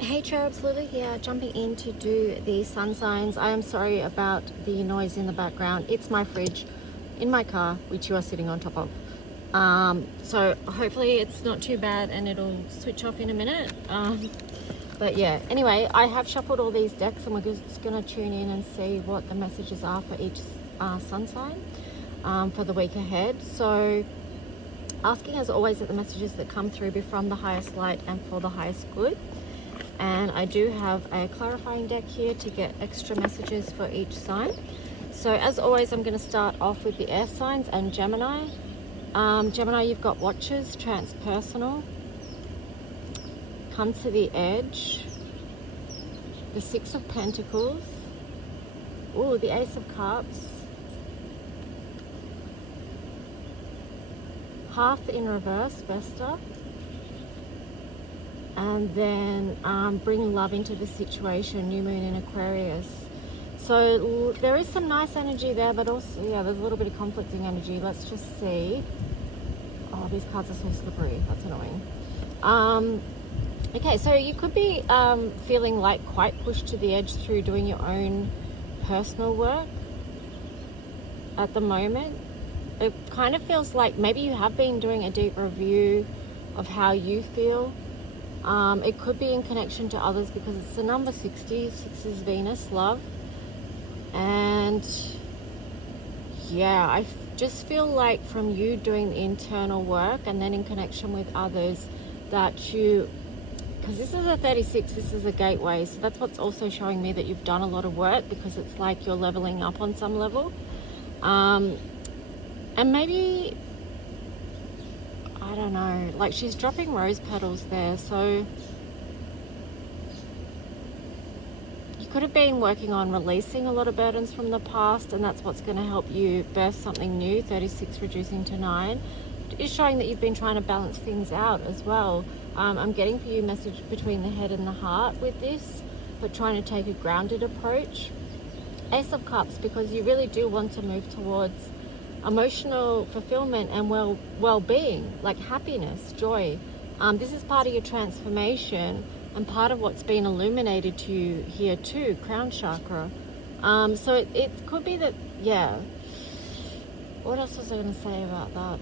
Hey cherubs, Lulu here, jumping in to do the sun signs. I am sorry about the noise in the background. It's my fridge in my car, which you are sitting on top of. So hopefully it's not too bad and it'll switch off in a minute. But yeah, anyway, I have shuffled all these decks and we're just going to tune in and see what the messages are for each sun sign for the week ahead. So asking as always that the messages that come through be from the highest light and for the highest good. And I do have a clarifying deck here to get extra messages for each sign. So as always, I'm going to start off with the air signs and Gemini. Gemini, you've got Watchers, Transpersonal, Come to the Edge, the Six of Pentacles, ooh, the Ace of Cups, Hearth in reverse, Vesta, and then bring love into the situation, new moon in Aquarius. So there is some nice energy there, but also, yeah, there's a little bit of conflicting energy. Let's just see. Oh, these cards are so slippery. That's annoying. Okay, so you could be feeling like quite pushed to the edge through doing your own personal work at the moment. It kind of feels like maybe you have been doing a deep review of how you feel. It could be in connection to others because it's the number 60. 6 is Venus, love. And yeah, I just feel like from you doing the internal work and then in connection with others that you, because this is a 36, this is a gateway. So that's what's also showing me that you've done a lot of work because it's like you're leveling up on some level. And maybe, I don't know, like she's dropping rose petals there, so you could have been working on releasing a lot of burdens from the past, and that's what's going to help you birth something new. 36 reducing to 9 is showing that you've been trying to balance things out as well. I'm getting for you message between the head and the heart with this, but trying to take a grounded approach. Ace of Cups, because you really do want to move towards emotional fulfillment and well-being, like happiness, joy. This is part of your transformation and part of what's been illuminated to you here too, crown chakra. So it could be that, yeah. What else was I going to say about that?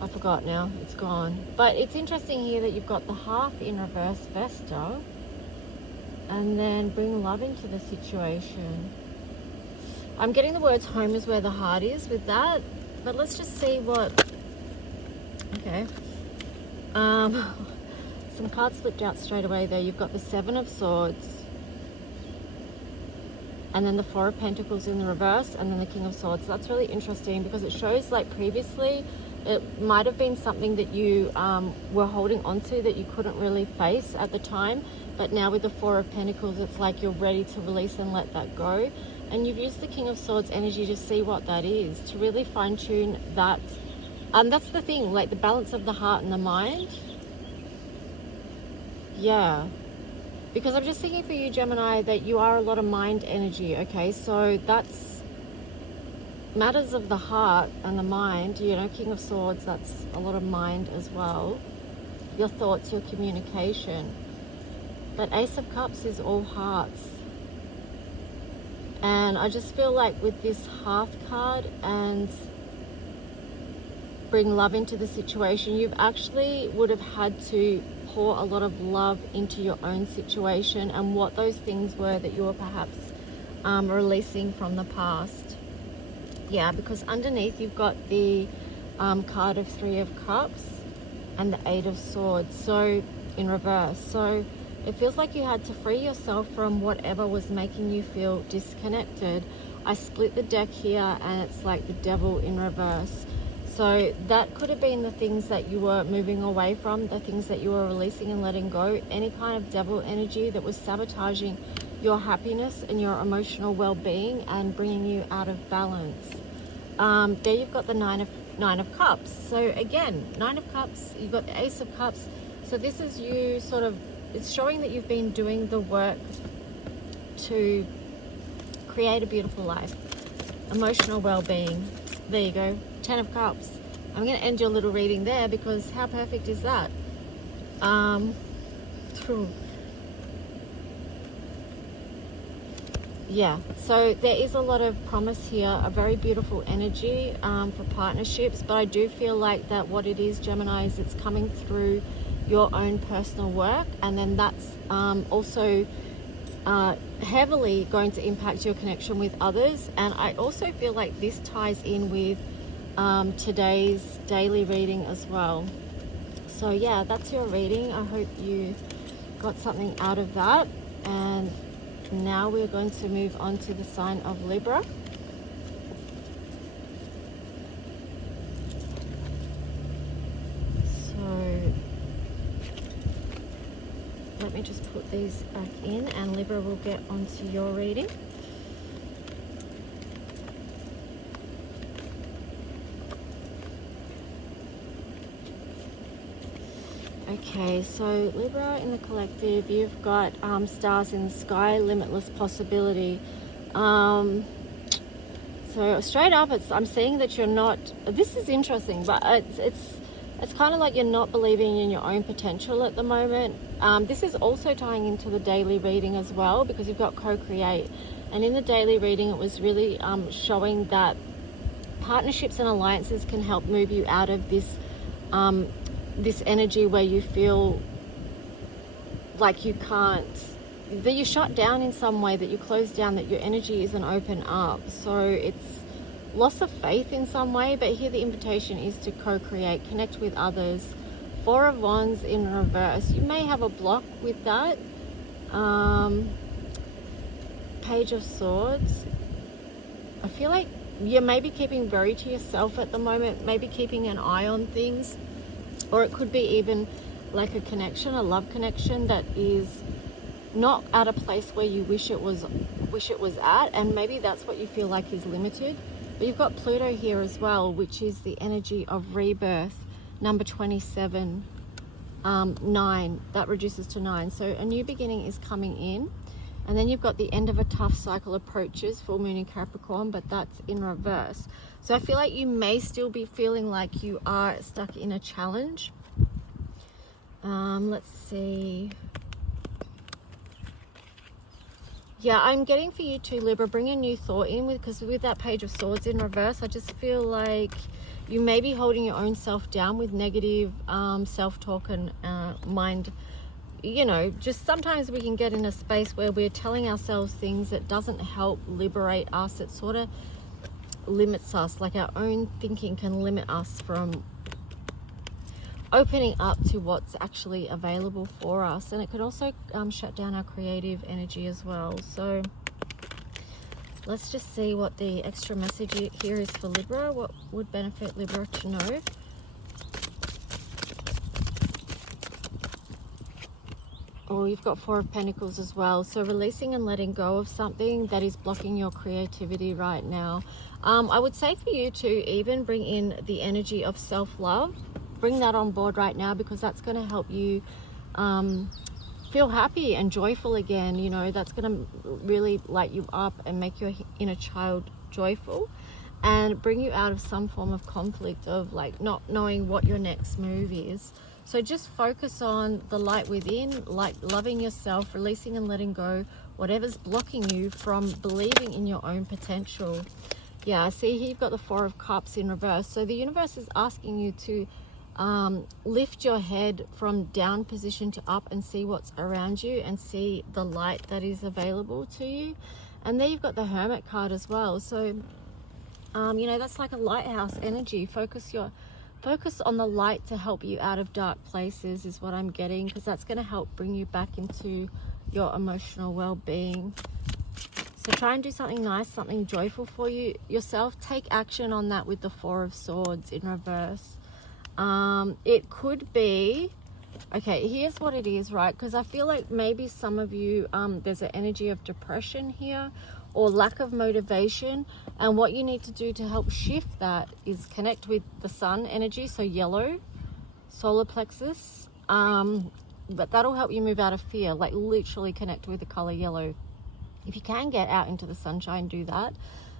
I forgot now, it's gone. But it's interesting here that you've got the Hearth in reverse, Vesta, and then bring love into the situation. I'm getting the words home is where the heart is with that, but let's just see what, okay. Some cards slipped out straight away there. You've got the Seven of Swords, and then the Four of Pentacles in the reverse, and then the King of Swords. That's really interesting because it shows like previously it might have been something that you were holding on to that you couldn't really face at the time. But now with the Four of Pentacles, it's like you're ready to release and let that go. And you've used the King of Swords energy to see what that is, to really fine tune that. That's the thing, like the balance of the heart and the mind. Yeah. Because I'm just thinking for you, Gemini, that you are a lot of mind energy, okay? So that's matters of the heart and the mind, you know, King of Swords, that's a lot of mind as well. Your thoughts, your communication. But Ace of Cups is all hearts. And I just feel like with this Hearth card and bring love into the situation, you've actually would have had to pour a lot of love into your own situation and what those things were that you were perhaps releasing from the past. Yeah, because underneath you've got the card of Three of Cups and the Eight of Swords, so in reverse. So it feels like you had to free yourself from whatever was making you feel disconnected. I split the deck here and it's like the Devil in reverse. So that could have been the things that you were moving away from, the things that you were releasing and letting go, any kind of devil energy that was sabotaging your happiness and your emotional well-being and bringing you out of balance. There you've got the Nine of Cups. So again, Nine of Cups, you've got the Ace of Cups. So this is you sort of, it's showing that you've been doing the work to create a beautiful life, emotional well-being. There you go, 10 of Cups. I'm going to end your little reading there because how perfect is that? Yeah, so there is a lot of promise here, a very beautiful energy for partnerships, but I do feel like that what it is, Gemini, is it's coming through your own personal work, and then that's also heavily going to impact your connection with others. And I also feel like this ties in with today's daily reading as well. So yeah, that's your reading. I hope you got something out of that. And now we're going to move on to the sign of Libra. So let me just put these back in and Libra will get onto your reading. Okay, so Libra in the collective, you've got stars in the sky, limitless possibility. So straight up, I'm seeing that you're not. This is interesting, but it's kind of like you're not believing in your own potential at the moment. This is also tying into the daily reading as well, because you've got co-create, and in the daily reading, it was really showing that partnerships and alliances can help move you out of this. This energy where you feel like you can't, that you're shut down in some way, that you close down, that your energy isn't open up. So it's loss of faith in some way, but here the invitation is to co-create, connect with others. Four of Wands in reverse. You may have a block with that. Page of Swords. I feel like you're maybe keeping very to yourself at the moment, maybe keeping an eye on things. Or it could be even like a connection, a love connection that is not at a place where you wish it was at, and maybe that's what you feel like is limited. But you've got Pluto here as well, which is the energy of rebirth, number 27, 9, that reduces to 9. So a new beginning is coming in. And then you've got the end of a tough cycle approaches, full moon in Capricorn, but that's in reverse. So I feel like you may still be feeling like you are stuck in a challenge. Let's see. Yeah, I'm getting for you too, Libra, bring a new thought in, because with that Page of Swords in reverse, I just feel like you may be holding your own self down with negative self-talk and mind. You know, just sometimes we can get in a space where we're telling ourselves things that doesn't help liberate us. It sort of limits us, like our own thinking can limit us from opening up to what's actually available for us. And it could also shut down our creative energy as well. So let's just see what the extra message here is for Libra. What would benefit Libra to know? Oh, you've got Four of Pentacles as well. So releasing and letting go of something that is blocking your creativity right now. I would say for you to even bring in the energy of self-love. Bring that on board right now, because that's going to help you feel happy and joyful again. You know, that's going to really light you up and make your inner child joyful and bring you out of some form of conflict of like not knowing what your next move is. So just focus on the light within, like loving yourself, releasing and letting go whatever's blocking you from believing in your own potential. Yeah, see here you've got the Four of Cups in reverse. So the universe is asking you to lift your head from down position to up and see what's around you and see the light that is available to you. And there you've got the Hermit card as well. So, you know, that's like a lighthouse energy. Focus on the light to help you out of dark places is what I'm getting, because that's going to help bring you back into your emotional well-being. So try and do something nice, something joyful for yourself. Take action on that with the Four of Swords in reverse. It could be, okay, here's what it is, right? Because I feel like maybe some of you, there's an energy of depression here or lack of motivation. And what you need to do to help shift that is connect with the sun energy. So yellow, solar plexus. But that'll help you move out of fear, like literally connect with the color yellow. If you can get out into the sunshine, do that.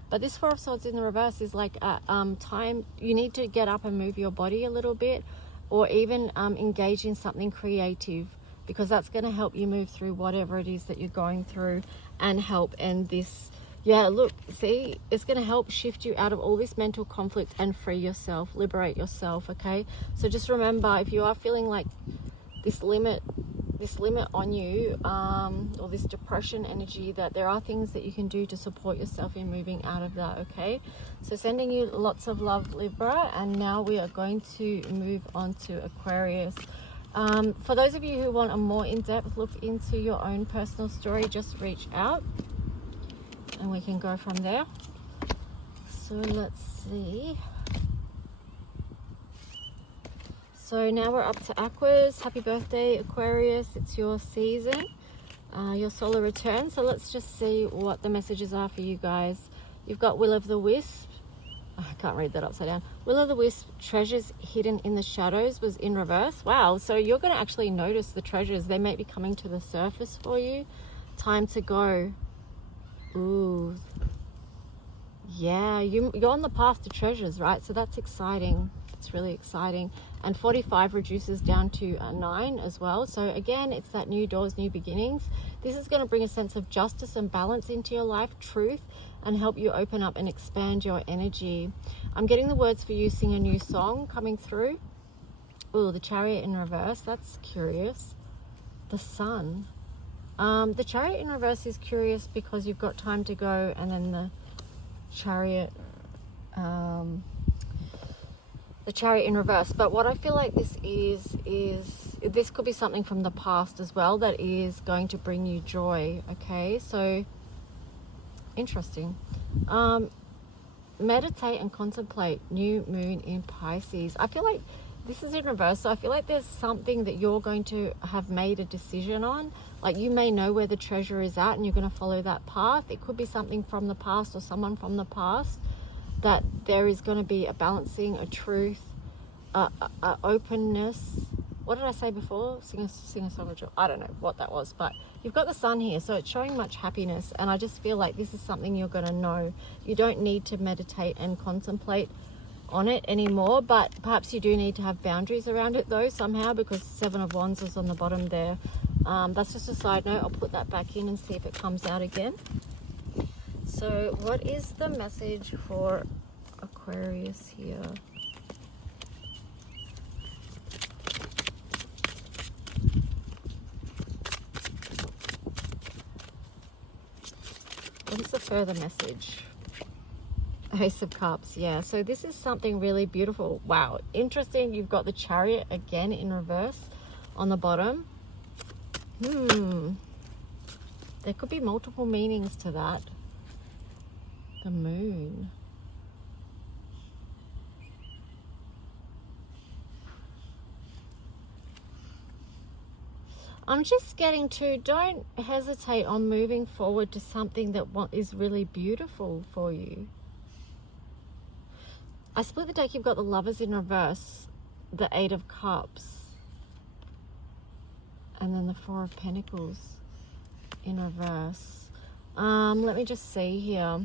But this Four of Swords in the reverse is like time. You need to get up and move your body a little bit, or even engage in something creative, because that's going to help you move through whatever it is that you're going through and help end this. Yeah, look, see, it's going to help shift you out of all this mental conflict and free yourself, liberate yourself, okay? So just remember, if you are feeling like this limit on you, or this depression energy, that there are things that you can do to support yourself in moving out of that, okay? So sending you lots of love, Libra, and now we are going to move on to Aquarius. For those of you who want a more in-depth look into your own personal story, just reach out and we can go from there. So let's see. So now we're up to Aquas. Happy birthday, Aquarius. It's your season, your solar return. So let's just see what the messages are for you guys. You've got Will of the Wisp. Oh, I can't read that upside down. Will of the Wisp, treasures hidden in the shadows, was in reverse. Wow, so you're going to actually notice the treasures. They may be coming to the surface for you. Time to go. Ooh. Yeah, you're on the path to treasures, right? So that's exciting. It's really exciting. And 45 reduces down to 9 as well. So again, it's that new doors, new beginnings. This is going to bring a sense of justice and balance into your life, truth, and help you open up and expand your energy. I'm getting the words for you, sing a new song coming through. Oh, the Chariot in reverse. That's curious. The Sun. The Chariot in reverse is curious because you've got time to go, and then the Chariot in reverse. But what I feel like this is this could be something from the past as well that is going to bring you joy, okay? So interesting. Meditate and contemplate, new moon in Pisces. I feel like this is in reverse, so I feel like there's something that you're going to have made a decision on. Like, you may know where the treasure is at and you're going to follow that path. It could be something from the past or someone from the past, that there is going to be a balancing, a truth, a openness. What did I say before? Sing a song of joy. I don't know what that was, but you've got the Sun here, so it's showing much happiness, and I just feel like this is something you're going to know. You don't need to meditate and contemplate on it anymore, but perhaps you do need to have boundaries around it though somehow, because 7 of Wands is on the bottom there. That's just a side note. I'll put that back in and see if it comes out again. So what is the message for Aquarius here? What is the further message? Ace of Cups. Yeah, so this is something really beautiful. Wow, interesting. You've got the Chariot again in reverse on the bottom. There could be multiple meanings to that. The Moon. I'm just getting to, don't hesitate on moving forward to something that is really beautiful for you. I split the deck. You've got the Lovers in reverse, the 8 of Cups, and then the 4 of Pentacles in reverse. Let me just see here.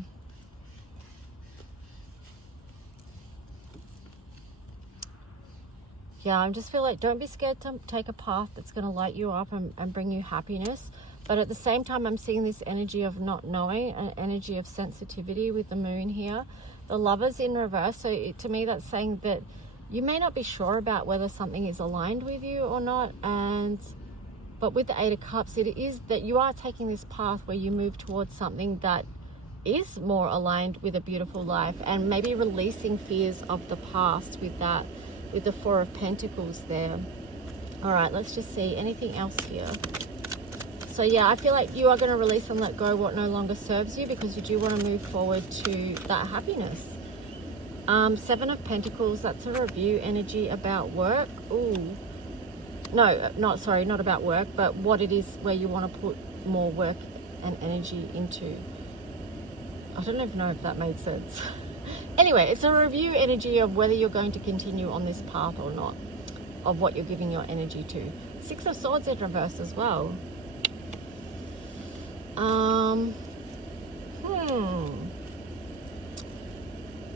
Yeah, I just feel like, don't be scared to take a path that's going to light you up and bring you happiness. But at the same time, I'm seeing this energy of not knowing, an energy of sensitivity with the Moon here. The Lovers in reverse, so to me that's saying that you may not be sure about whether something is aligned with you or not, but with the 8 of Cups, it is that you are taking this path where you move towards something that is more aligned with a beautiful life, and maybe releasing fears of the past with that, with the 4 of Pentacles there. All right, let's just see anything else here. So yeah, I feel like you are going to release and let go what no longer serves you, because you do want to move forward to that happiness. 7 of Pentacles, that's a review energy about work. Ooh. No, not about work, but what it is where you want to put more work and energy into. I don't even know if that made sense. Anyway, it's a review energy of whether you're going to continue on this path or not, of what you're giving your energy to. 6 of Swords in reverse as well.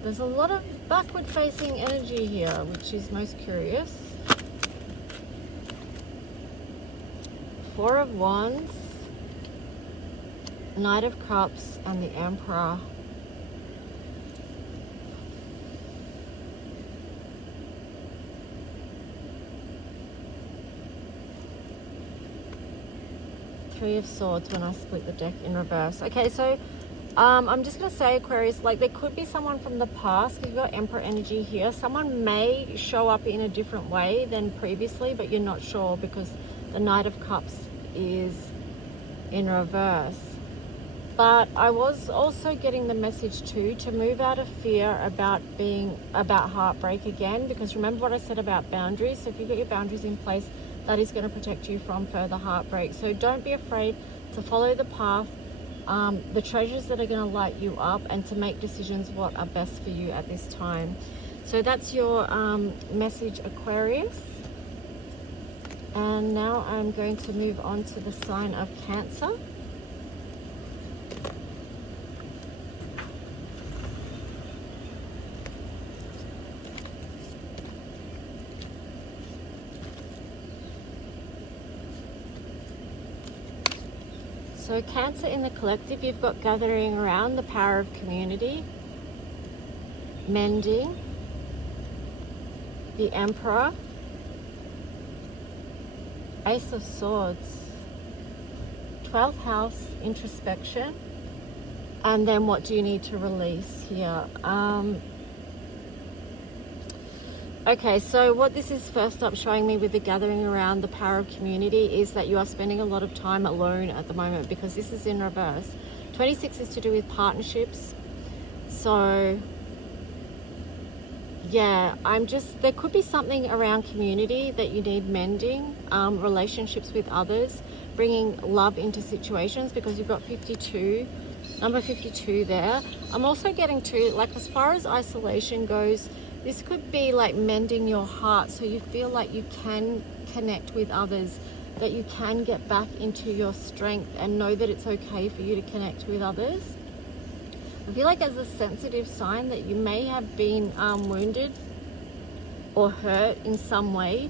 There's a lot of backward facing energy here, which is most curious. Four of Wands, Knight of Cups, and the Emperor. Three of Swords when I split the deck in reverse. Okay, so I'm just going to say, Aquarius, like there could be someone from the past. You've got Emperor energy here. Someone may show up in a different way than previously, but you're not sure because the Knight of Cups is in reverse. But I was also getting the message too to move out of fear about heartbreak again, because remember what I said about boundaries. So if you get your boundaries in place, that is going to protect you from further heartbreak. So don't be afraid to follow the path, the treasures that are going to light you up, and to make decisions what are best for you at this time. So that's your message, Aquarius. And now I'm going to move on to the sign of Cancer. So Cancer, in the collective, you've got gathering around, the power of community, mending, the Emperor, Ace of Swords, 12th house, introspection, and then what do you need to release here? Okay, so what this is first up showing me with the gathering around, the power of community, is that you are spending a lot of time alone at the moment because this is in reverse. 26 is to do with partnerships. So yeah, there could be something around community that you need mending, relationships with others, bringing love into situations, because you've got 52, number 52 there. I'm also getting to, like, as far as isolation goes, this could be like mending your heart so you feel like you can connect with others, that you can get back into your strength and know that it's okay for you to connect with others. I feel like as a sensitive sign that you may have been wounded or hurt in some way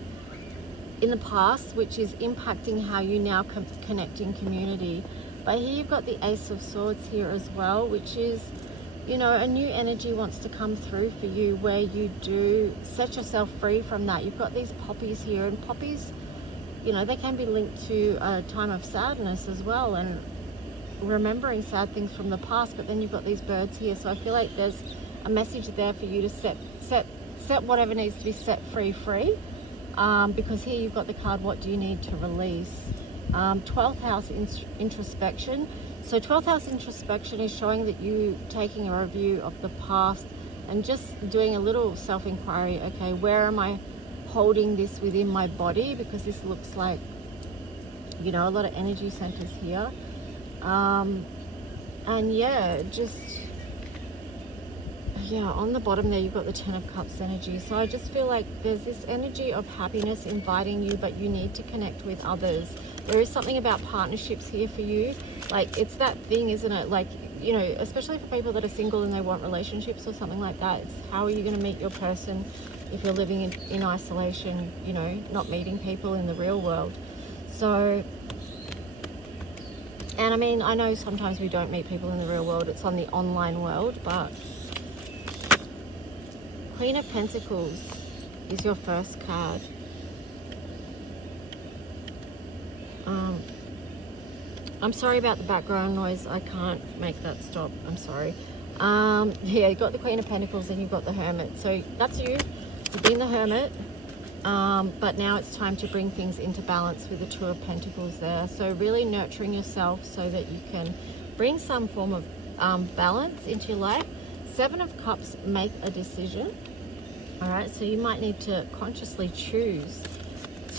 in the past, which is impacting how you now connect in community. But here you've got the Ace of Swords here as well, which is, you know, a new energy wants to come through for you where you do set yourself free from that. You've got these poppies here, and poppies, you know, they can be linked to a time of sadness as well and remembering sad things from the past. But then you've got these birds here, so I feel like there's a message there for you to set whatever needs to be set free, because here you've got the card, what do you need to release? 12th house introspection. So 12th house introspection is showing that you taking a review of the past and just doing a little self-inquiry. Okay, where am I holding this within my body? Because this looks like, you know, a lot of energy centers here. And yeah, just, yeah, on the bottom there you've got the 10 of Cups energy. So I just feel like there's this energy of happiness inviting you, but you need to connect with others. There is something about partnerships here for you. Like, it's that thing, isn't it? Like, you know, especially for people that are single and they want relationships or something like that. It's how are you going to meet your person if you're living in isolation, you know, not meeting people in the real world. So, and I mean, I know sometimes we don't meet people in the real world. It's on the online world, but Queen of Pentacles is your first card. I'm sorry about the background noise. I can't make that stop. I'm sorry. Yeah, you've got the Queen of Pentacles and you've got the Hermit. So that's you. You've been the Hermit. But now it's time to bring things into balance with the Two of Pentacles there. So really nurturing yourself so that you can bring some form of balance into your life. 7 of Cups, make a decision. All right, so you might need to consciously choose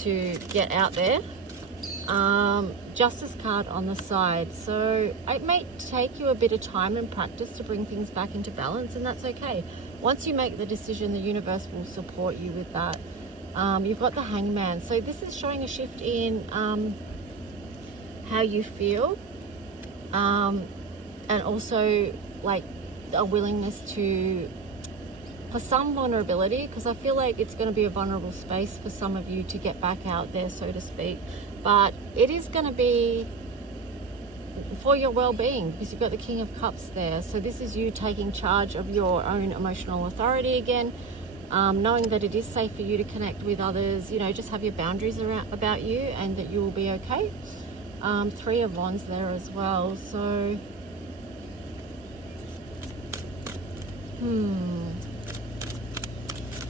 to get out there. Justice card on the side. So it may take you a bit of time and practice to bring things back into balance, and that's okay. Once you make the decision, the universe will support you with that. You've got the Hangman. So this is showing a shift in how you feel, and also like a willingness to for some vulnerability, because I feel like it's going to be a vulnerable space for some of you to get back out there, so to speak. But it is going to be for your well-being, because you've got the King of Cups there. So this is you taking charge of your own emotional authority again, knowing that it is safe for you to connect with others. You know, just have your boundaries around about you, and that you will be okay. 3 of Wands there as well. So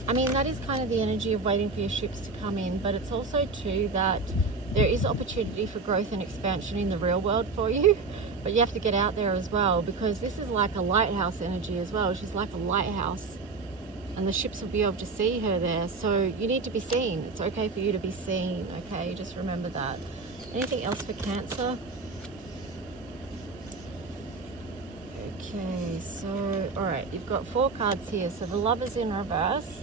I mean, that is kind of the energy of waiting for your ships to come in, but it's also too that there is opportunity for growth and expansion in the real world for you, but you have to get out there as well, because this is like a lighthouse energy as well. She's like a lighthouse, and the ships will be able to see her there. So you need to be seen. It's okay for you to be seen, okay? Just remember that. Anything else for Cancer? Okay, so, all right, you've got 4 cards here. So the Lovers in reverse.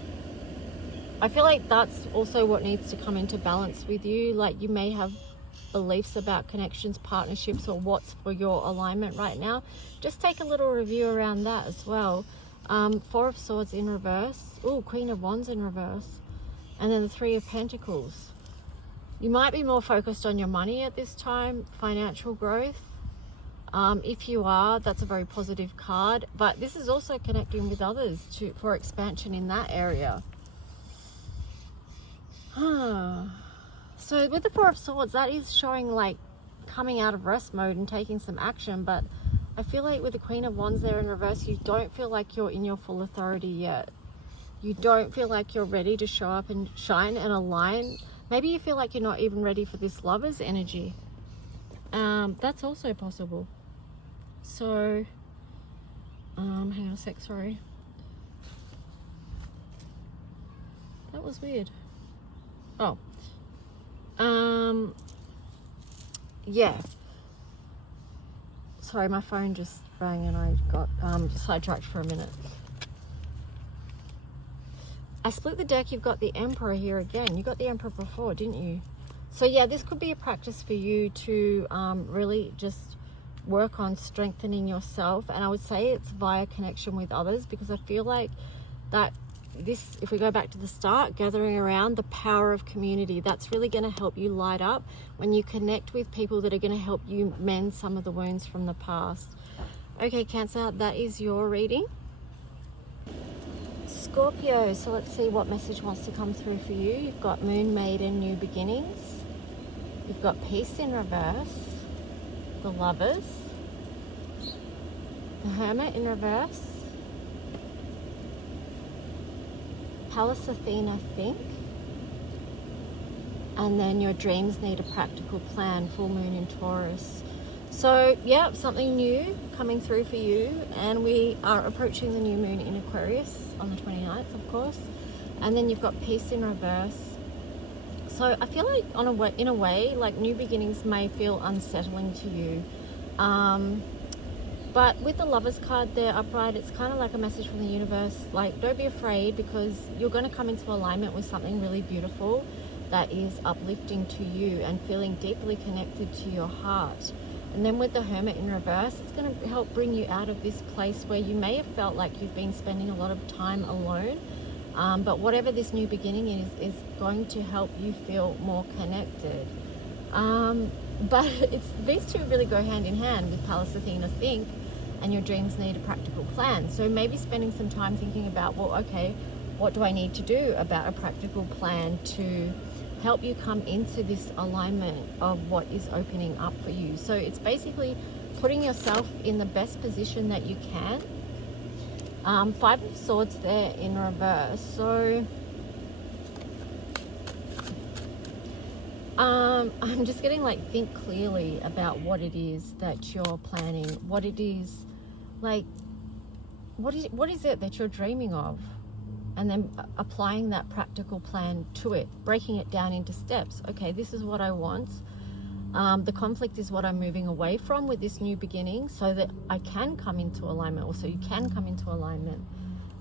I feel like that's also what needs to come into balance with you. Like, you may have beliefs about connections, partnerships, or what's for your alignment right now. Just take a little review around that as well. 4 of Swords in reverse. Oh, Queen of Wands in reverse. And then the 3 of Pentacles. You might be more focused on your money at this time, financial growth. If you are, that's a very positive card. But this is also connecting with others for expansion in that area. So with the 4 of Swords, that is showing like coming out of rest mode and taking some action. But I feel like with the Queen of Wands there in reverse, you don't feel like you're in your full authority yet. You don't feel like you're ready to show up and shine and align. Maybe you feel like you're not even ready for this Lover's energy. That's also possible. So, hang on a sec, sorry. That was weird. Oh. Yeah. Sorry, my phone just rang and I got sidetracked for a minute. I split the deck. You've got the Emperor here again. You got the Emperor before, didn't you? So yeah, this could be a practice for you to really just work on strengthening yourself. And I would say it's via connection with others, because I feel like that this, if we go back to the start, gathering around, the power of community, that's really going to help you light up when you connect with people that are going to help you mend some of the wounds from the past. Okay, Cancer, that is your reading. Scorpio, so let's see what message wants to come through for you. You've got Moon Maiden, New Beginnings. You've got Peace in reverse. The Lovers. The Hermit in reverse. Pallas Athena, Think. And then your dreams need a practical plan, Full Moon in Taurus. So yeah, something new coming through for you, and we are approaching the new moon in Aquarius on the 29th, of course. And then you've got Peace in reverse. So I feel like in a way, like new beginnings may feel unsettling to you. But with the Lovers card there upright, it's kind of like a message from the universe. Like, don't be afraid, because you're going to come into alignment with something really beautiful that is uplifting to you and feeling deeply connected to your heart. And then with the Hermit in reverse, it's going to help bring you out of this place where you may have felt like you've been spending a lot of time alone. But whatever this new beginning is going to help you feel more connected. But these two really go hand in hand with Pallas Athena, Think, and your dreams need a practical plan. So maybe spending some time thinking about, well, okay, what do I need to do about a practical plan to help you come into this alignment of what is opening up for you. So it's basically putting yourself in the best position that you can. 5 of Swords there in reverse. So I'm just getting like, think clearly about what it is that you're planning, what it is, like, what is it that you're dreaming of? And then applying that practical plan to it, breaking it down into steps. Okay, this is what I want. The conflict is what I'm moving away from with this new beginning, so that I can come into alignment, or so you can come into alignment.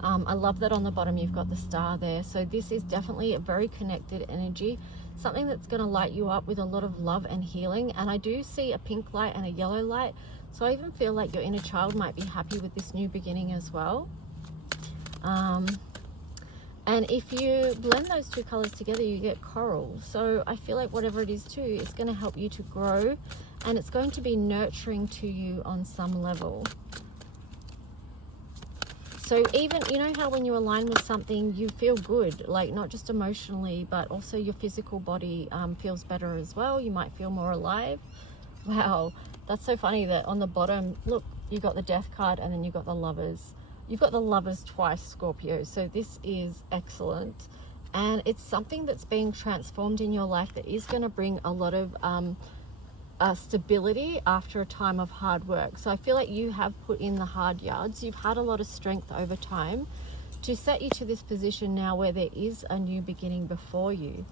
I love that on the bottom you've got the star there. So this is definitely a very connected energy, something that's going to light you up with a lot of love and healing. And I do see a pink light and a yellow light, so I even feel like your inner child might be happy with this new beginning as well. And if you blend those two colors together, you get coral. So I feel like whatever it is too, it's going to help you to grow, and it's going to be nurturing to you on some level. So even, you know how when you align with something, you feel good, like not just emotionally, but also your physical body feels better as well. You might feel more alive. Wow, that's so funny that on the bottom, look, you got the Death card and then you got the Lovers. You've got the Lovers twice, Scorpio. So this is excellent. And it's something that's being transformed in your life that is going to bring a lot of stability after a time of hard work. So I feel like you have put in the hard yards. You've had a lot of strength over time to set you to this position now where there is a new beginning before you.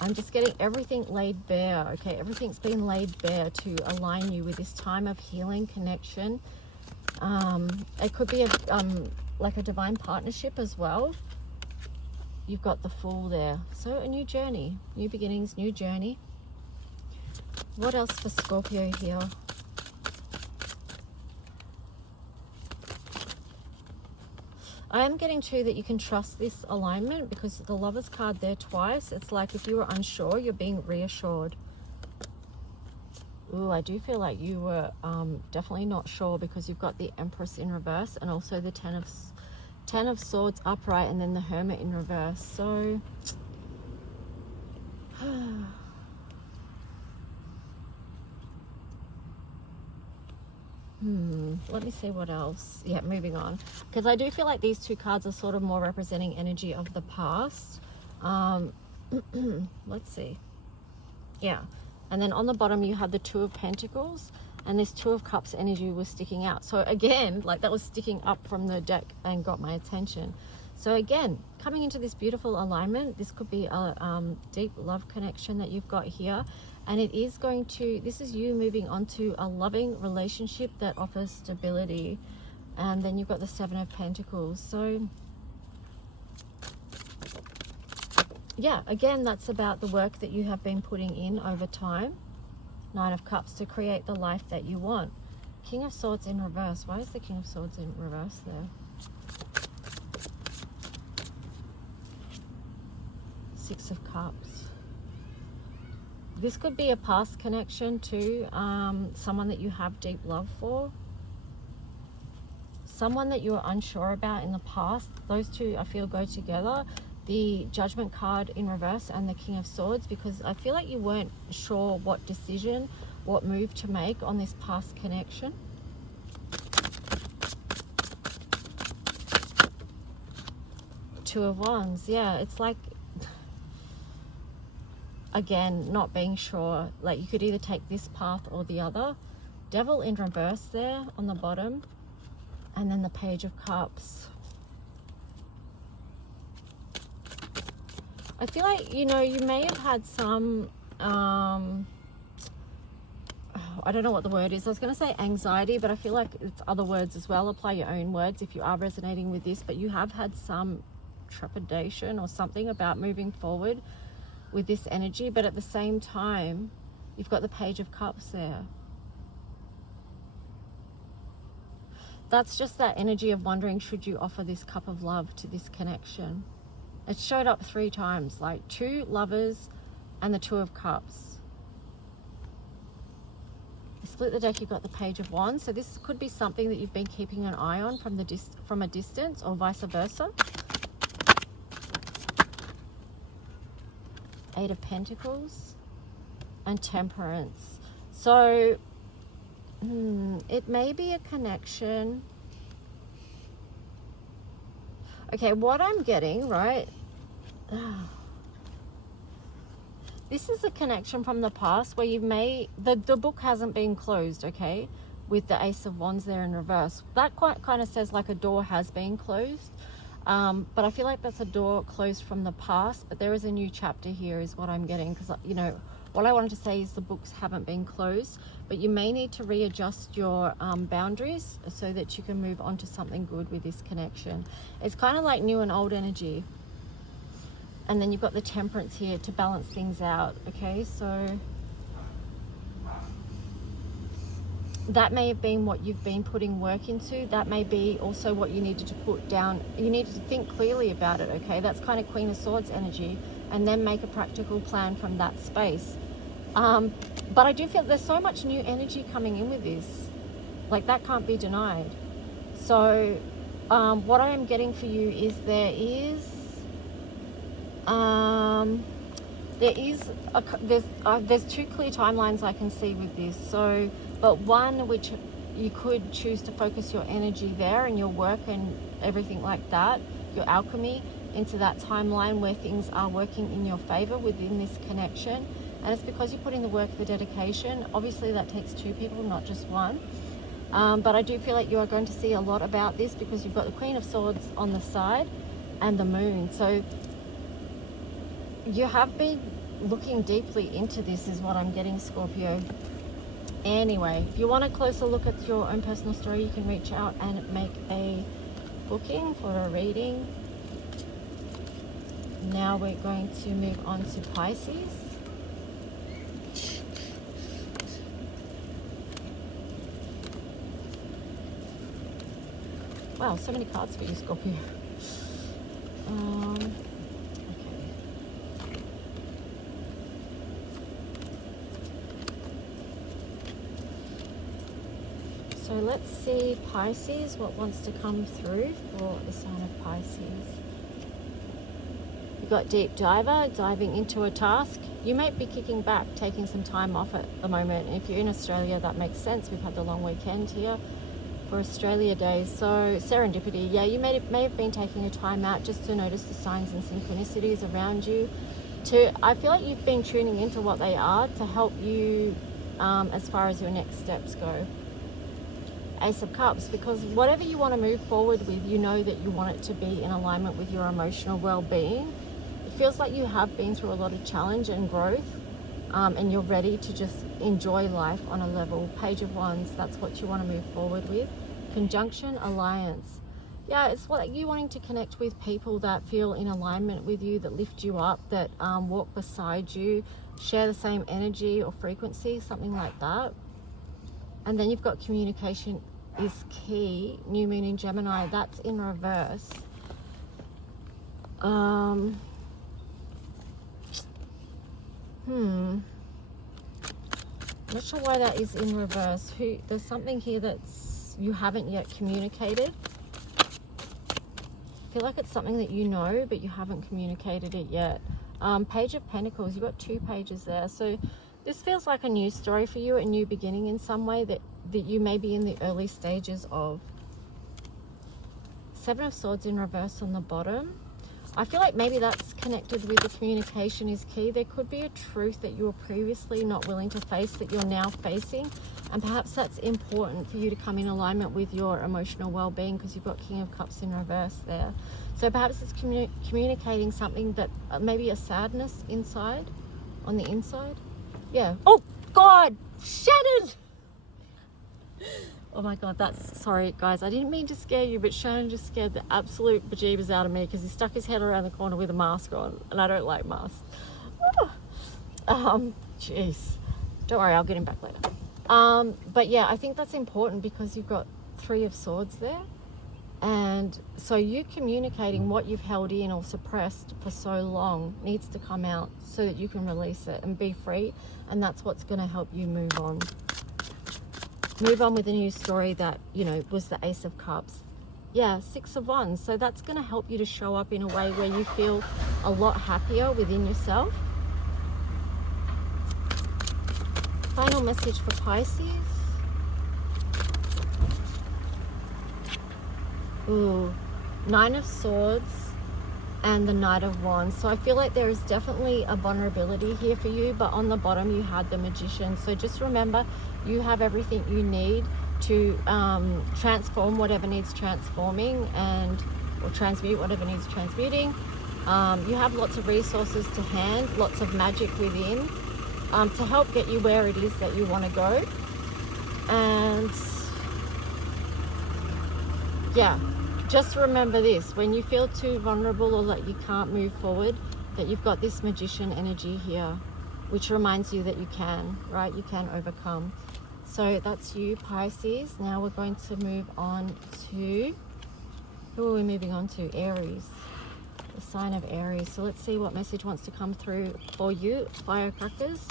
I'm just getting everything laid bare, okay? Everything's been laid bare to align you with this time of healing, connection. It could be like a divine partnership as well. You've got the Fool there. So a new journey, new beginnings, new journey. What else for Scorpio here? I am getting too that you can trust this alignment, because the Lovers card there twice, it's like if you were unsure, you're being reassured. Ooh, I do feel like you were definitely not sure, because you've got the Empress in reverse and also the Ten of Swords upright and then the Hermit in reverse. So let me see what else. Yeah, moving on, because I do feel like these two cards are sort of more representing energy of the past. Let's see. Yeah, and then on the bottom you have the Two of Pentacles, and this Two of Cups energy was sticking out. So again, like that was sticking up from the deck and got my attention. So again, coming into this beautiful alignment, this could be a deep love connection that you've got here. And it is going to, this is you moving on to a loving relationship that offers stability. And then you've got the Seven of Pentacles. So yeah, again, that's about the work that you have been putting in over time. Nine of Cups to create the life that you want. King of Swords in reverse. Why is the King of Swords in reverse there? Six of Cups. This could be a past connection to someone that you have deep love for. Someone that you were unsure about in the past. Those two, I feel, go together. The Judgment card in reverse and the King of Swords, because I feel like you weren't sure what decision, what move to make on this past connection. Two of Wands. Yeah, it's like, again, not being sure. Like you could either take this path or the other. Devil in reverse there on the bottom. And then the Page of Cups. I feel like, you know, you may have had some, I don't know what the word is. I was going to say anxiety, but I feel like it's other words as well. Apply your own words if you are resonating with this. But you have had some trepidation or something about moving forward with this energy. But at the same time, you've got the Page of Cups there. That's just that energy of wondering, should you offer this cup of love to this connection? It showed up 3 times, like 2 Lovers and the Two of Cups. You split the deck, you've got the Page of Wands. So this could be something that you've been keeping an eye on from a distance, or vice versa. 8 of Pentacles and Temperance. So it may be a connection. Okay, what I'm getting, right? This is a connection from the past where you may, the book hasn't been closed, okay? With the Ace of Wands there in reverse. That kind of says like a door has been closed. But I feel like that's a door closed from the past, but there is a new chapter here is what I'm getting, because, you know, what I wanted to say is the books haven't been closed, but you may need to readjust your boundaries so that you can move on to something good with this connection. It's kind of like new and old energy. And then you've got the Temperance here to balance things out, okay? So that may have been what you've been putting work into. That may be also what you needed to put down. You needed to think clearly about it, okay? That's kind of Queen of Swords energy, and then make a practical plan from that space. But I do feel there's so much new energy coming in with this. Like, that can't be denied. So what I am getting for you is there's two clear timelines I can see with this. So, but one which you could choose to focus your energy there and your work and everything like that, your alchemy, into that timeline where things are working in your favor within this connection. And it's because you put in the work, the dedication. Obviously that takes two people, not just one. But I do feel like you are going to see a lot about this because you've got the Queen of Swords on the side and the Moon. So you have been looking deeply into this, is what I'm getting, Scorpio. Anyway, if you want a closer look at your own personal story, you can reach out and make a booking for a reading. Now we're going to move on to Pisces. Wow, so many cards for you, Scorpio. Okay. So let's see, Pisces, what wants to come through for the sign of Pisces. You've got Deep Diver, diving into a task. You might be kicking back, taking some time off at the moment. If you're in Australia, that makes sense. We've had the long weekend here for Australia Days. So serendipity, yeah, you may have been taking a time out just to notice the signs and synchronicities around you. I feel like you've been tuning into what they are to help you as far as your next steps go. Ace of Cups, because whatever you want to move forward with, you know that you want it to be in alignment with your emotional well-being. It feels like you have been through a lot of challenge and growth, and you're ready to just enjoy life on a level. Page of Wands, that's what you want to move forward with. Conjunction, alliance. Yeah, it's what you wanting to connect with people that feel in alignment with you, that lift you up, that walk beside you, share the same energy or frequency, something like that. And then you've got communication is key. New Moon in Gemini, that's in reverse. Not sure why that is in reverse. There's something here that's you haven't yet communicated. I feel like it's something that you know, but you haven't communicated it yet. Page of Pentacles, you've got two pages there. So this feels like a new story for you, a new beginning in some way that you may be in the early stages of. Seven of Swords in reverse on the bottom. I feel like maybe that's connected with the communication is key. There could be a truth that you were previously not willing to face that you're now facing. And perhaps that's important for you to come in alignment with your emotional well-being, because you've got King of Cups in reverse there. So perhaps it's communicating something that maybe a sadness inside, on the inside. Yeah. Oh, God, shattered. Oh my God, sorry guys, I didn't mean to scare you, but Shannon just scared the absolute bejeebers out of me because he stuck his head around the corner with a mask on, and I don't like masks. Jeez. Don't worry, I'll get him back later. But yeah, I think that's important because you've got Three of Swords there. And so you communicating what you've held in or suppressed for so long needs to come out so that you can release it and be free. And that's what's going to help you move on. Move on with a new story that, you know, was the Ace of Cups. Yeah, Six of Wands. So that's going to help you to show up in a way where you feel a lot happier within yourself. Final message for Pisces. Ooh, Nine of Swords and the Knight of Wands. So I feel like there is definitely a vulnerability here for you, but on the bottom you had the Magician. So just remember, you have everything you need to transform whatever needs transforming, or transmute whatever needs transmuting. You have lots of resources to hand, lots of magic within to help get you where it is that you want to go. And yeah, just remember this, when you feel too vulnerable or that you can't move forward, that you've got this Magician energy here, which reminds you that you can, right? You can overcome. So that's you, Pisces. Now we're going to move on to, who are we moving on to? Aries, the sign of Aries. So let's see what message wants to come through for you, firecrackers.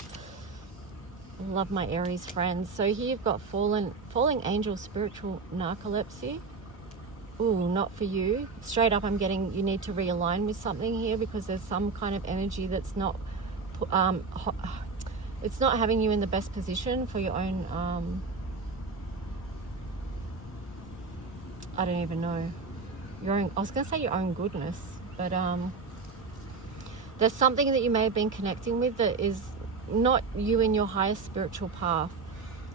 Love my Aries friends. So here you've got falling angel, spiritual narcolepsy. Ooh, not for you. Straight up I'm getting you need to realign with something here, because there's some kind of energy that's not it's not having you in the best position for your own I don't even know, your own, I was gonna say your own goodness, but there's something that you may have been connecting with that is not you in your highest spiritual path.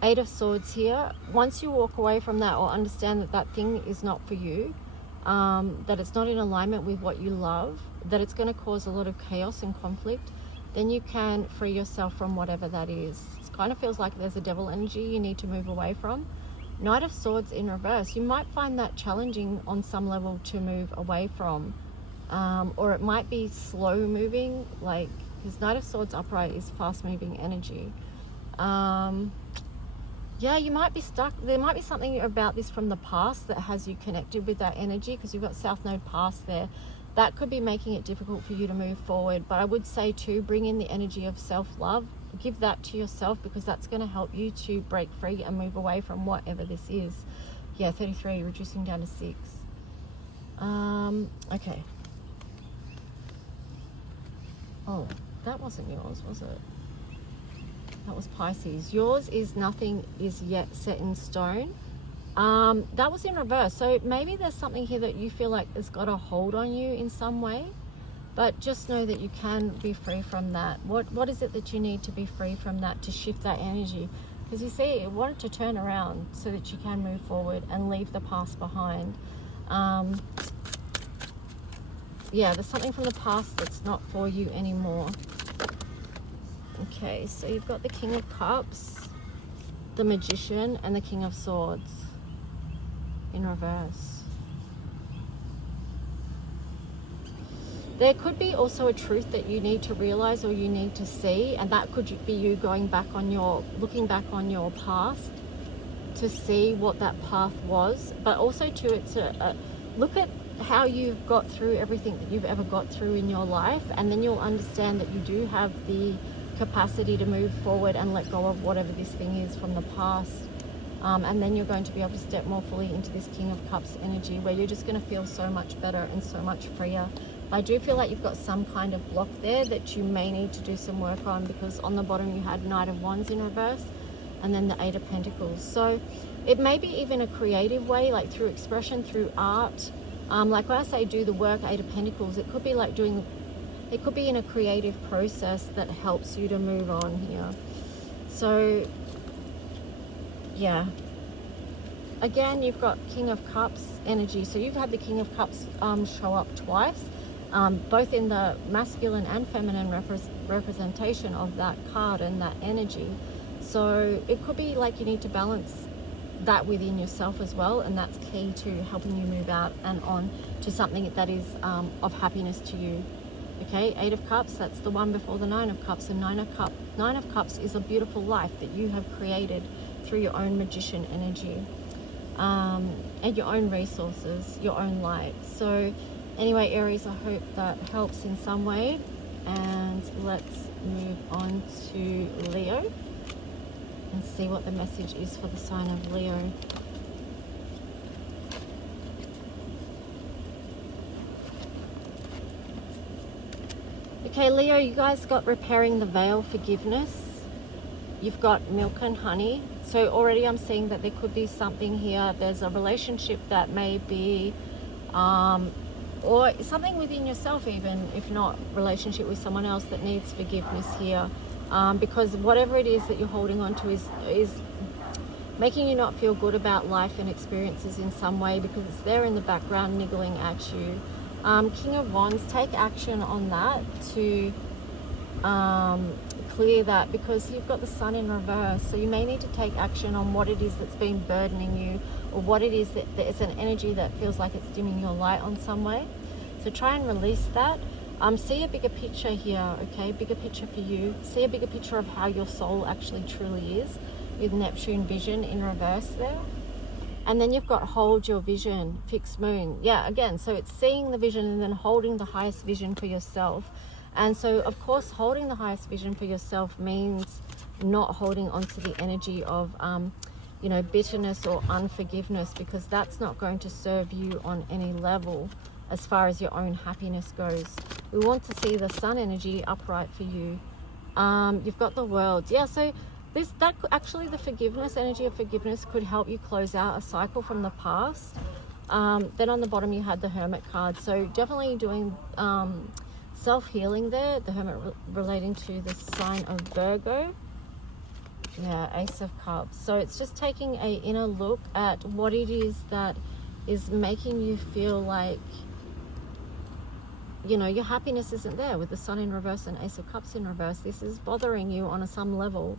8 of Swords here. Once you walk away from that, or understand that that thing is not for you, that it's not in alignment with what you love, that it's going to cause a lot of chaos and conflict, then you can free yourself from whatever that is. It kind of feels like there's a devil energy you need to move away from. Knight of Swords in reverse. You might find that challenging on some level to move away from, or it might be slow moving, like, because Knight of Swords upright is fast moving energy. Yeah, you might be stuck. There might be something about this from the past that has you connected with that energy, because you've got South Node past there. That could be making it difficult for you to move forward. But I would say too, bring in the energy of self-love. Give that to yourself, because that's going to help you to break free and move away from whatever this is. Yeah, 33, reducing down to 6. Okay. Oh, that wasn't yours, was it? That was Pisces. Yours is nothing is yet set in stone. That was in reverse. So maybe there's something here that you feel like has got a hold on you in some way, but just know that you can be free from that. What is it that you need to be free from that, to shift that energy? Because you see, you want it to turn around so that you can move forward and leave the past behind. Yeah, there's something from the past that's not for you anymore. Okay, so you've got the King of Cups, the Magician, and the King of Swords in reverse. There could be also a truth that you need to realize, or you need to see, and that could be you going back on your, looking back on your past to see what that path was, but also to it's look at how you've got through everything that you've ever got through in your life, and then you'll understand that you do have the capacity to move forward and let go of whatever this thing is from the past, and then you're going to be able to step more fully into this King of Cups energy, where you're just going to feel so much better and so much freer. I do feel like you've got some kind of block there that you may need to do some work on, because on the bottom you had Knight of Wands in reverse and then the 8 of Pentacles. So it may be even a creative way, like through expression, through art. Like when I say do the work, 8 of Pentacles, it could be like doing, it could be in a creative process that helps you to move on here. So yeah, again, you've got King of Cups energy. So you've had the King of Cups show up twice, both in the masculine and feminine representation of that card and that energy. So it could be like you need to balance that within yourself as well, and that's key to helping you move out and on to something that is of happiness to you. Okay, 8 of Cups, that's the one before the 9 of Cups, and 9 of Cups is a beautiful life that you have created through your own magician energy, and your own resources, your own light. So anyway, Aries, I hope that helps in some way, and let's move on to Leo and see what the message is for the sign of Leo. Okay, Leo, you guys got repairing the veil, forgiveness. You've got milk and honey. So already I'm seeing that there could be something here. There's a relationship that may be, or something within yourself even, if not relationship with someone else, that needs forgiveness here. Because whatever it is that you're holding on to is making you not feel good about life and experiences in some way, because it's there in the background niggling at you. King of Wands, take action on that to clear that, because you've got the Sun in reverse. So you may need to take action on what it is that's been burdening you, or what it is that it's an energy that feels like it's dimming your light on some way. So try and release that. See a bigger picture here, okay? Bigger picture for you. See a bigger picture of how your soul actually truly is. with Neptune vision in reverse there. And then you've got hold your vision, fixed moon. Yeah, again, so it's seeing the vision and then holding the highest vision for yourself. And so, of course, holding the highest vision for yourself means not holding onto the energy of, you know, bitterness or unforgiveness, because that's not going to serve you on any level as far as your own happiness goes. We want to see the sun energy upright for you. You've got the world. Yeah, so actually the forgiveness, energy of forgiveness could help you close out a cycle from the past. Then on the bottom you had the Hermit card. So definitely doing self-healing there. The Hermit relating to the sign of Virgo. Yeah, Ace of Cups. So it's just taking an inner look at what it is that is making you feel like, you know, your happiness isn't there with the Sun in reverse and Ace of Cups in reverse. This is bothering you on some level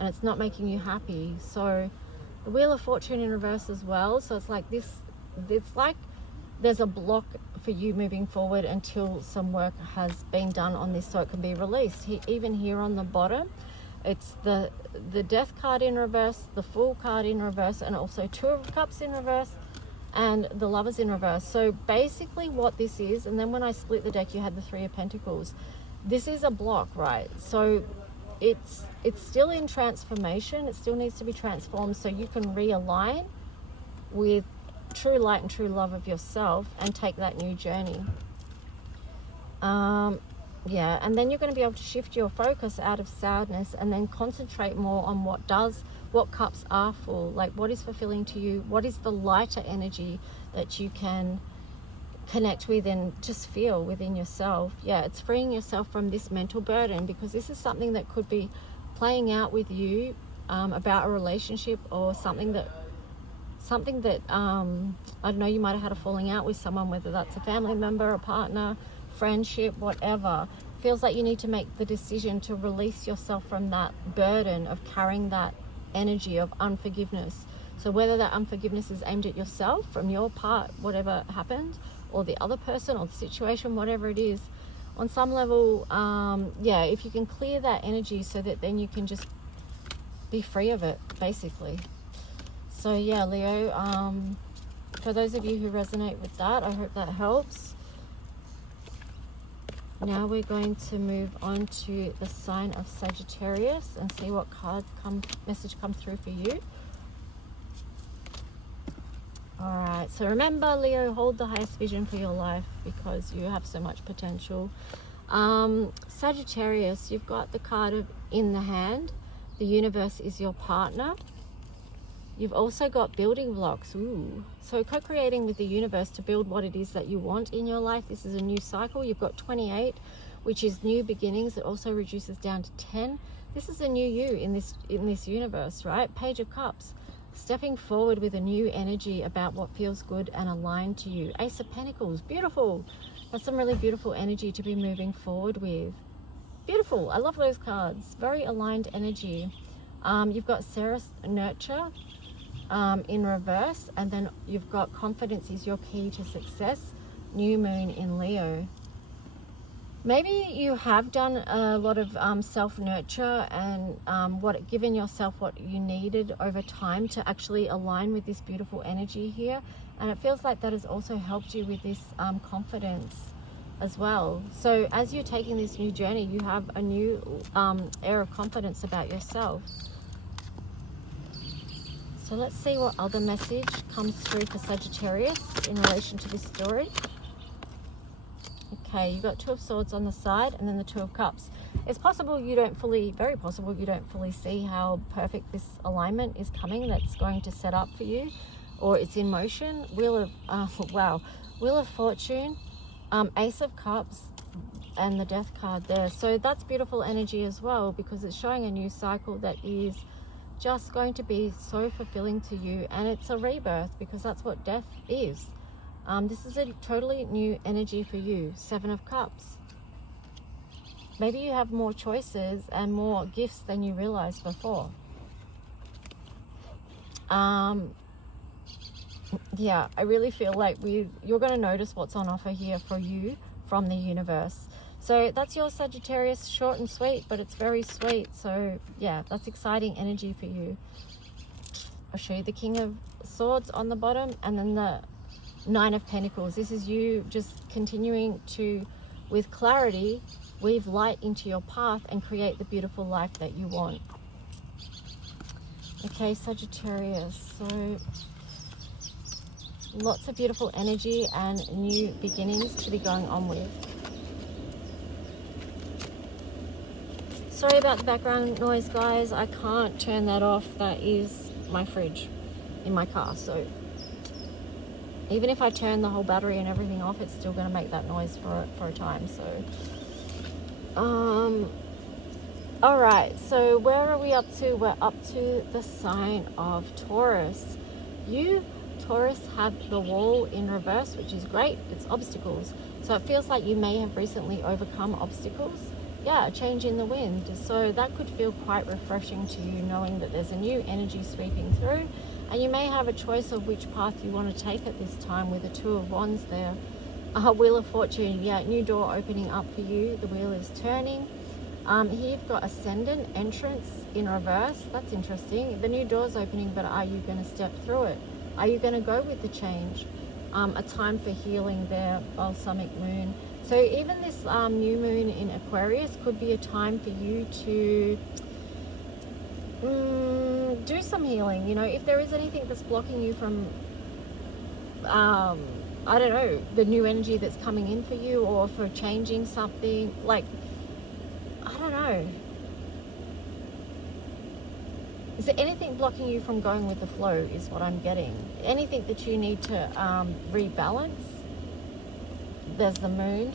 and it's not making you happy. So the Wheel of Fortune in reverse as well. So it's like this, it's like there's a block for you moving forward until some work has been done on this so it can be released. Even here on the bottom, it's the Death card in reverse, the Fool card in reverse, and also Two of Cups in reverse, and the Lovers in reverse. So basically what this is, and then when I split the deck you had the Three of Pentacles. This is a block, right? So it's still in transformation. It still needs to be transformed so you can realign with true light and true love of yourself and take that new journey. Yeah, and then you're going to be able to shift your focus out of sadness and then concentrate more on what cups are full, like what is fulfilling to you, what is the lighter energy that you can connect with and just feel within yourself. Yeah, it's freeing yourself from this mental burden, because this is something that could be playing out with you about a relationship or something that I don't know, you might have had a falling out with someone, whether that's a family member, a partner, friendship, whatever. Feels like you need to make the decision to release yourself from that burden of carrying that energy of unforgiveness. So whether that unforgiveness is aimed at yourself from your part, whatever happened, or the other person or the situation, whatever it is, on some level, yeah, if you can clear that energy so that then you can just be free of it, basically. So yeah, Leo, for those of you who resonate with that, I hope that helps. Now we're going to move on to the sign of Sagittarius and see what message comes through for you. Alright, so remember, Leo, hold the highest vision for your life because you have so much potential. Sagittarius, you've got the card of in the hand. The universe is your partner. You've also got building blocks. Ooh. So co-creating with the universe to build what it is that you want in your life. This is a new cycle. You've got 28, which is new beginnings. It also reduces down to 10. This is a new you in this universe, right? Page of Cups. Stepping forward with a new energy about what feels good and aligned to you. Ace of Pentacles. Beautiful. That's some really beautiful energy to be moving forward with. Beautiful. I love those cards. Very aligned energy. You've got Ceres, nurture, in reverse, and then you've got confidence is your key to success. New moon in Leo. Maybe you have done a lot of self-nurture and given yourself what you needed over time to actually align with this beautiful energy here, and it feels like that has also helped you with this confidence as well. So as you're taking this new journey, you have a new air of confidence about yourself. So let's see what other message comes through for Sagittarius in relation to this story. Okay, you've got Two of Swords on the side and then the Two of Cups. It's possible you don't fully, very possible you don't fully see how perfect this alignment is coming that's going to set up for you, or it's in motion. Wheel of Fortune, Ace of Cups, and the Death card there. So that's beautiful energy as well, because it's showing a new cycle that is just going to be so fulfilling to you, and it's a rebirth, because that's what death is. This is a totally new energy for you. Seven of Cups. Maybe you have more choices and more gifts than you realized before. Yeah, I really feel like you're going to notice what's on offer here for you from the universe. So that's your Sagittarius, short and sweet, but it's very sweet. So yeah, that's exciting energy for you. I'll show you the King of Swords on the bottom, and then the Nine of Pentacles. This is you just continuing to, with clarity, weave light into your path and create the beautiful life that you want. Okay, Sagittarius. So lots of beautiful energy and new beginnings to be going on with. Sorry about the background noise, guys. I can't turn that off. That is my fridge in my car. So even if I turn the whole battery and everything off, it's still going to make that noise for a time. So all right, so where are we up to? We're up to the sign of Taurus. You, Taurus, have the Wall in reverse, which is great. It's obstacles. So it feels like you may have recently overcome obstacles. Yeah, a change in the wind. So that could feel quite refreshing to you, knowing that there's a new energy sweeping through. And you may have a choice of which path you want to take at this time with the Two of Wands there. Wheel of Fortune, yeah, new door opening up for you. The wheel is turning. Here you've got Ascendant, Entrance in reverse. That's interesting. The new door's opening, but are you going to step through it? Are you going to go with the change? A time for healing there, Balsamic Moon. So even this new moon in Aquarius could be a time for you to do some healing. You know, if there is anything that's blocking you from, I don't know, the new energy that's coming in for you, or for changing something, like, I don't know. Is there anything blocking you from going with the flow is what I'm getting. Anything that you need to rebalance. There's the moon.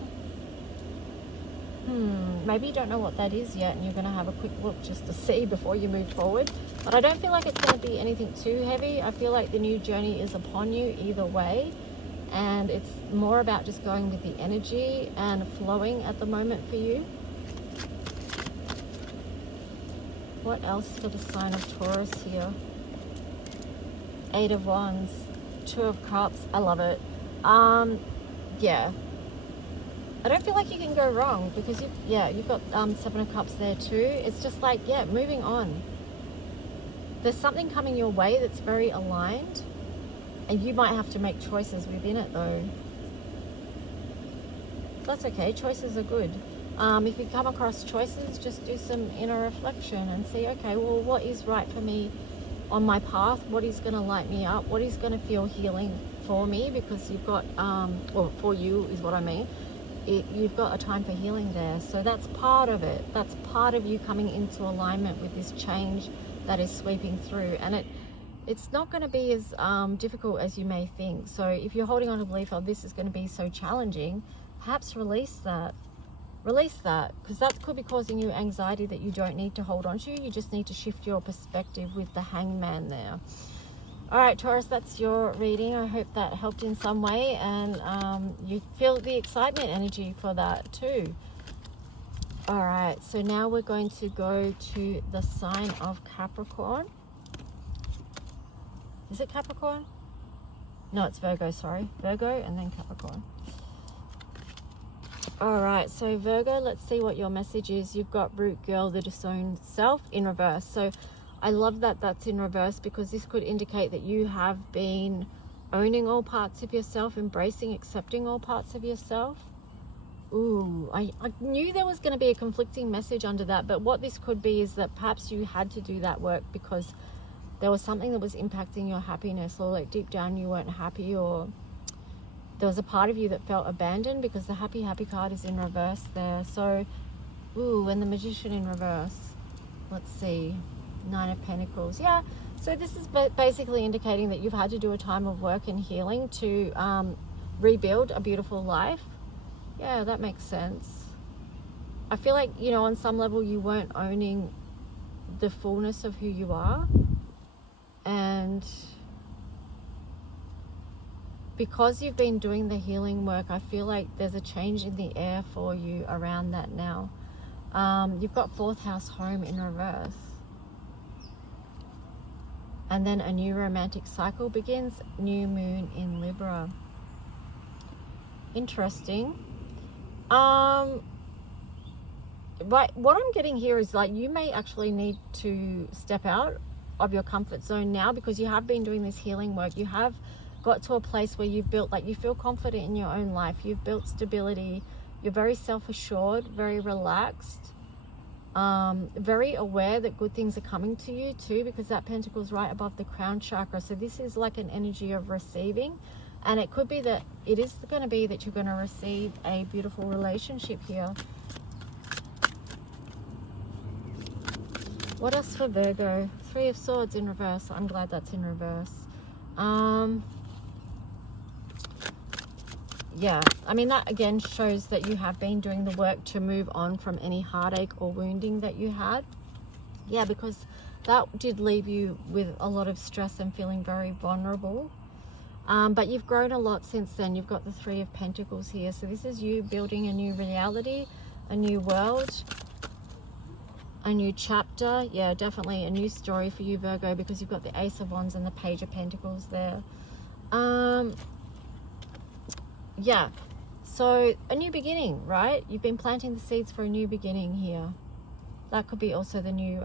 Maybe you don't know what that is yet, and you're going to have a quick look just to see before you move forward. But I don't feel like it's going to be anything too heavy. I feel like the new journey is upon you either way. And it's more about just going with the energy and flowing at the moment for you. What else for the sign of Taurus here? Eight of Wands, Two of Cups. I love it. Yeah. I don't feel like you can go wrong, because you've got Seven of Cups there too. It's just like, yeah, moving on. There's something coming your way that's very aligned, and you might have to make choices within it though. That's okay. Choices are good. If you come across choices, just do some inner reflection and see, okay, well, what is right for me on my path? What is going to light me up? What is going to feel healing for me? Because you've got, or for you is what I mean. You've got a time for healing there. So that's part of it. That's part of you coming into alignment with this change that is sweeping through. And it's not going to be as difficult as you may think. So if you're holding on to belief, oh, this is going to be so challenging, perhaps release that. Release that, because that could be causing you anxiety that you don't need to hold on to. You just need to shift your perspective with the Hangman there. All right, Taurus, that's your reading. I hope that helped in some way, and you feel the excitement energy for that too. All right, so now we're going to go to the sign of Capricorn. Is it Capricorn? No, it's Virgo, sorry. Virgo and then Capricorn. All right, so Virgo, let's see what your message is. You've got Root Girl, the Disowned Self in reverse. So I love that that's in reverse, because this could indicate that you have been owning all parts of yourself, embracing, accepting all parts of yourself. Ooh, I knew there was going to be a conflicting message under that, but what this could be is that perhaps you had to do that work because there was something that was impacting your happiness, or like deep down you weren't happy, or there was a part of you that felt abandoned, because the happy card is in reverse there. So, ooh, and the Magician in reverse. Let's see. Nine of Pentacles. Yeah, so this is basically indicating that you've had to do a time of work and healing to rebuild a beautiful life. Yeah, that makes sense. I feel like, you know, on some level you weren't owning the fullness of who you are. And because you've been doing the healing work, I feel like there's a change in the air for you around that now. You've got fourth house home in reverse. And then a new romantic cycle begins, new moon in Libra. Interesting. right, what I'm getting here is like you may actually need to step out of your comfort zone now, because you have been doing this healing work. You have got to a place where you've built, like, you feel confident in your own life. You've built stability. You're very self-assured, very relaxed, very aware that good things are coming to you too, because that pentacle's right above the crown chakra. So this is like an energy of receiving, and it could be that it is going to be that you're going to receive a beautiful relationship here. What else for Virgo? Three of Swords in reverse. I'm glad that's in reverse. Yeah, I mean, that again shows that you have been doing the work to move on from any heartache or wounding that you had. Yeah, because that did leave you with a lot of stress and feeling very vulnerable. But you've grown a lot since then. You've got the Three of Pentacles here. So this is you building a new reality, a new world, a new chapter. Yeah, definitely a new story for you, Virgo, because you've got the Ace of Wands and the Page of Pentacles there. Yeah, so a new beginning, right? You've been planting the seeds for a new beginning here. That could be also the new,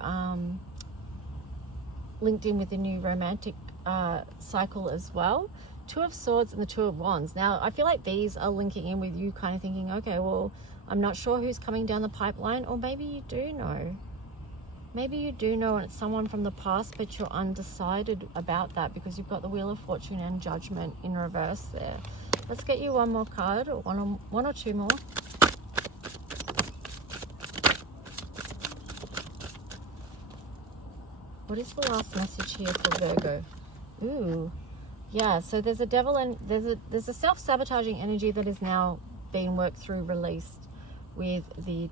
linked in with the new romantic cycle as well. Two of Swords and the Two of Wands. Now, I feel like these are linking in with you kind of thinking, okay, well, I'm not sure who's coming down the pipeline, or maybe you do know. Maybe you do know, and it's someone from the past, but you're undecided about that because you've got the Wheel of Fortune and Judgment in reverse there. Let's get you one more card, or one or two more. What is the last message here for Virgo? Ooh, yeah. So there's a devil, and there's a self-sabotaging energy that is now being worked through, released with the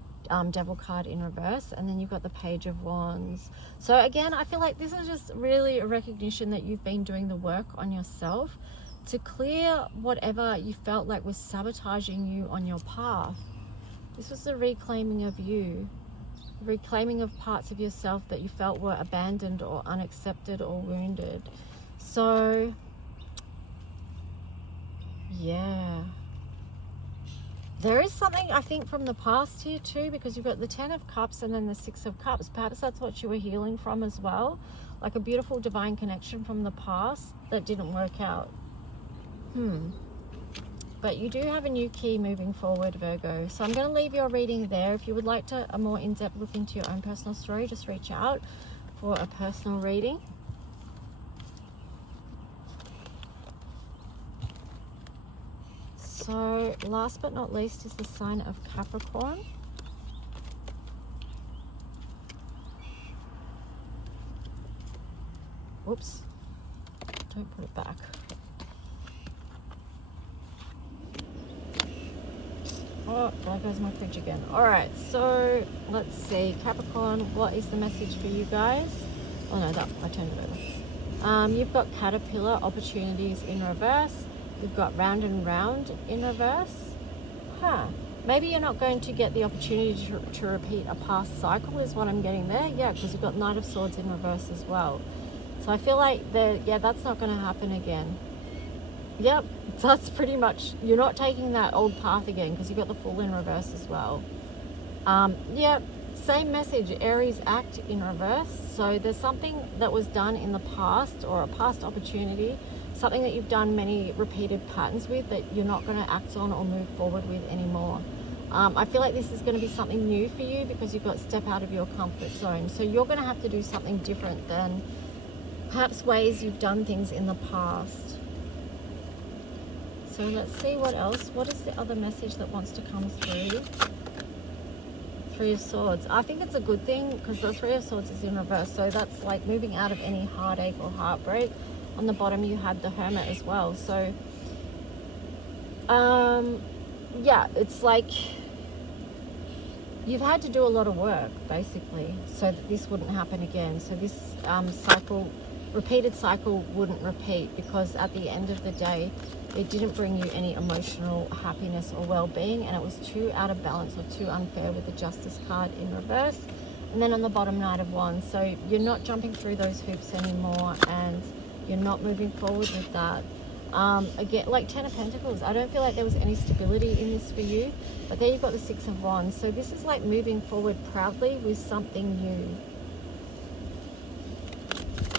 Devil card in reverse, and then you've got the Page of Wands. So again, I feel like this is just really a recognition that you've been doing the work on yourself to clear whatever you felt like was sabotaging you on your path. This was the reclaiming of you, reclaiming of parts of yourself that you felt were abandoned or unaccepted or wounded. So yeah, there is something, I think, from the past here too, because you've got the Ten of Cups and then the Six of Cups. Perhaps that's what you were healing from as well, like a beautiful divine connection from the past that didn't work out. But you do have a new key moving forward, Virgo. So I'm going to leave your reading there. If you would like to a more in-depth look into your own personal story, just reach out for a personal reading. So last but not least is the sign of Capricorn. Oops, don't put it back. Oh, there goes my fridge again. All right, so let's see. Capricorn, what is the message for you guys? Oh no, that I turned it over. You've got Caterpillar, opportunities in reverse. You've got Round and Round in reverse. Maybe you're not going to get the opportunity to repeat a past cycle is what I'm getting there. Yeah, because you've got Knight of Swords in reverse as well. So I feel like that's not going to happen again. Yep, that's pretty much, you're not taking that old path again because you've got the Fool in reverse as well. Yep, same message, Aries act in reverse. So there's something that was done in the past, or a past opportunity, something that you've done many repeated patterns with that you're not going to act on or move forward with anymore. I feel like this is going to be something new for you because you've got step out of your comfort zone. So you're going to have to do something different than perhaps ways you've done things in the past. So let's see what else. What is the other message that wants to come through? Three of Swords. I think it's a good thing because the Three of Swords is in reverse. So that's like moving out of any heartache or heartbreak. On the bottom you had the Hermit as well. So yeah, it's like you've had to do a lot of work basically so that this wouldn't happen again. So this repeated cycle wouldn't repeat, because at the end of the day it didn't bring you any emotional happiness or well-being, and it was too out of balance or too unfair with the Justice card in reverse. And then on the bottom, Knight of Wands. So you're not jumping through those hoops anymore, and you're not moving forward with that. Again, like 10 of Pentacles, I don't feel like there was any stability in this for you, but there you've got the 6 of Wands. So this is like moving forward proudly with something new.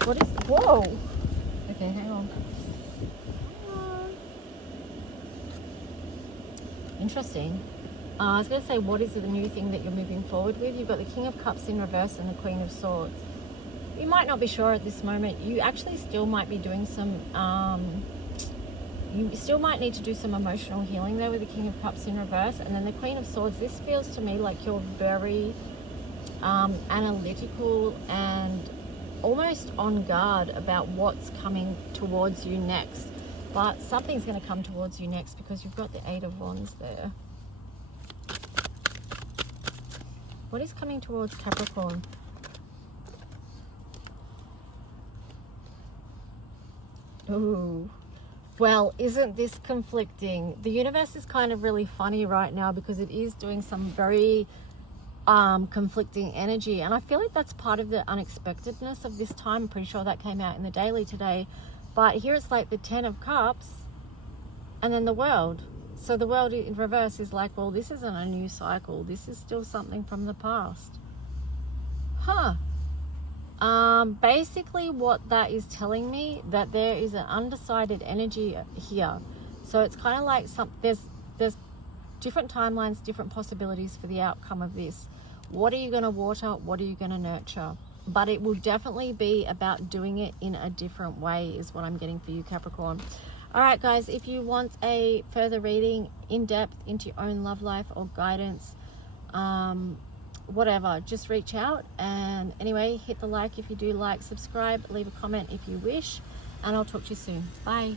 What is, whoa, okay, hang on. Interesting. I was going to say, what is the new thing that you're moving forward with? You've got the King of Cups in reverse and the Queen of Swords. You might not be sure at this moment. You actually still might be doing some, you still might need to do some emotional healing there with the King of Cups in reverse. And then the Queen of Swords, this feels to me like you're very analytical and almost on guard about what's coming towards you next. But something's going to come towards you next because you've got the 8 of Wands there. What is coming towards Capricorn? Ooh. Well, isn't this conflicting? The universe is kind of really funny right now because it is doing some very conflicting energy. And I feel like that's part of the unexpectedness of this time. I'm pretty sure that came out in the daily today. But here it's like the 10 of Cups and then the World. So the World in reverse is like, well, this isn't a new cycle. This is still something from the past. Huh. Basically what that is telling me, that there is an undecided energy here. So it's kind of like there's different timelines, different possibilities for the outcome of this. What are you going to water? What are you going to nurture? But it will definitely be about doing it in a different way is what I'm getting for you, Capricorn. All right, guys, if you want a further reading in depth into your own love life or guidance, whatever, just reach out. And anyway, hit the like if you do like, subscribe, leave a comment if you wish, and I'll talk to you soon. Bye.